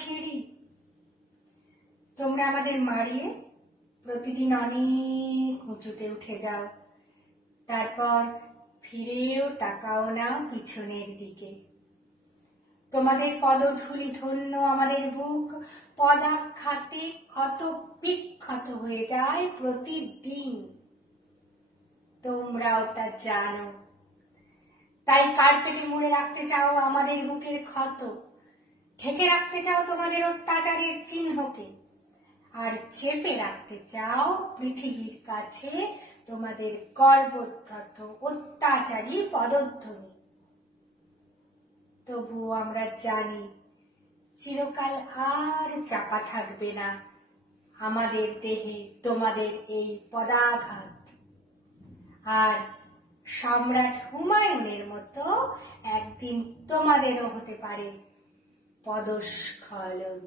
সিঁড়ি তোমরা আমাদের মারিয়ে প্রতিদিন অনেক উঁচুতে উঠে যাও তারপর ফিরেও তাকাও না পিছনের দিকে তোমাদের পদধুলি ধন্য আমাদের বুক পদাঘাতে ক্ষত বিক্ষত হয়ে যায় প্রতিদিন তোমরাও তা জানো তাই কার্পেটে মুড়ে রাখতে চাও আমাদের বুকের ক্ষত ঢেকে রাখতে চাও তোমাদের অত্যাচারের চিহ্নকে আর চেপে রাখতে চাও পৃথিবীর কাছে তোমাদের গর্বোত্থাত অত্যাচারী পদধ্বনি তবুও আমরা জানি চিরকাল আর চাপা থাকবে না আমাদের দেহে তোমাদের এই পদাঘাত আর সম্রাট হুমায়ুনের মতো একদিন তোমাদেরও হতে পারে পদস্খলন